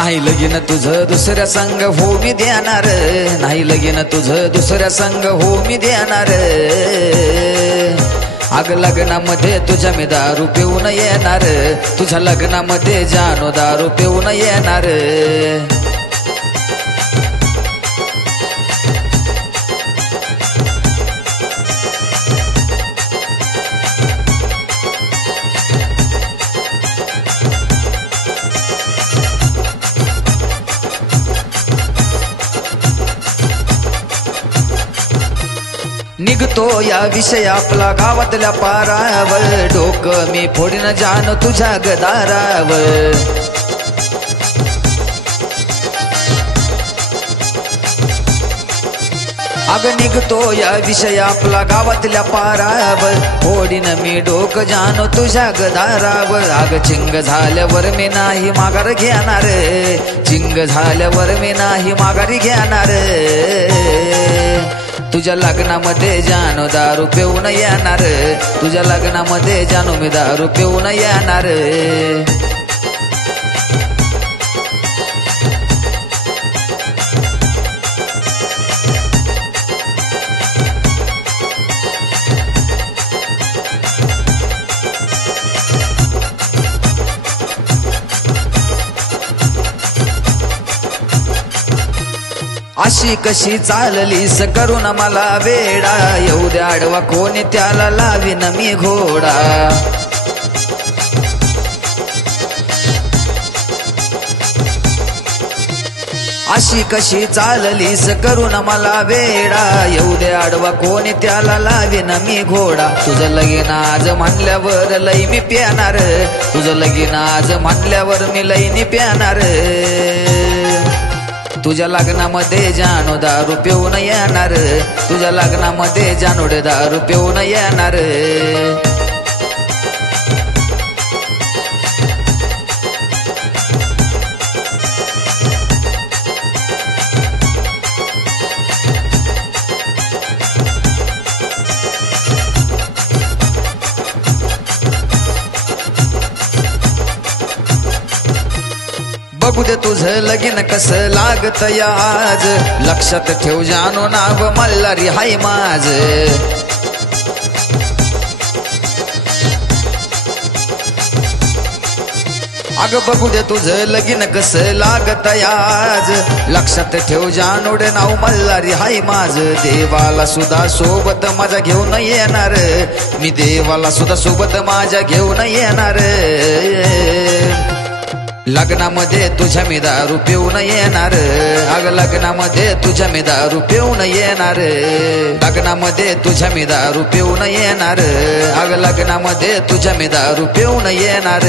नाही लगीन तुझं दुसऱ्या संग हो मी देणार, नाही लगीन तुझं दुसऱ्या संग हो मी देणार। अग लग्नामध्ये तुझ्या मी दारू पिऊन येणार, तुझ्या लग्नामध्ये जानो दारू पिऊन येणार। निघतो या विषय आपला गावातल्या पारावर, डोकं मी फोडीन जाण तुझ्या गदारावर। अग निघतो या विषय आपला गावातल्या पारावर, फोडीन मी डोकं जाण तुझ्या गदारावर। अग चिंग झाल्यावर मी नाही माघार घेणार, चिंग झाल्यावर मी नाही माघारी घेणार। तुझ्या लग्नामध्ये जानो दारू पिऊन येणार, तुझ्या लग्नामध्ये जानो मी दारू पिऊन येणार। अशी कशी चाललीस करून मला वेडा, येऊ द्या आडवा कोणी त्याला लावीन मी घोडा। अशी कशी चाललीस करून मला वेडा, येऊ दे आडवा कोणी त्याला लावीन मी घोडा। तुझं लगीन आज म्हणल्यावर लई मी प्याणार, तुझं लगीन आज म्हणल्यावर मी लई प्याणार। तुझ्या लग्नामध्ये जानो दारू पिऊन येणार, तुझ्या लग्नामध्ये जानोडे दारू पिऊन येणार। बघू दे तुझं लगीन कसं लागत आज, लक्षात ठेव जानो नाव मल्हारी हाय माझ। अग बघू दे तुझं लगीन कसं लागत आज, लक्षात ठेव जानोडे नाव मल्हारी हाय माझ। देवाला सुद्धा सोबत माझ्या घेऊन येणार, मी देवाला सुद्धा सोबत माझ्या घेऊन येणार। लग्नामध्ये तुझ्या मी दारू पिऊन येणार, अग लग्नामध्ये तुझ्या मी दारू पिऊन येणार। लग्नामध्ये तुझ्या मी दारू पिऊन येणार, अग लग्नामध्ये तुझ्या मी दारू पिऊन येणार।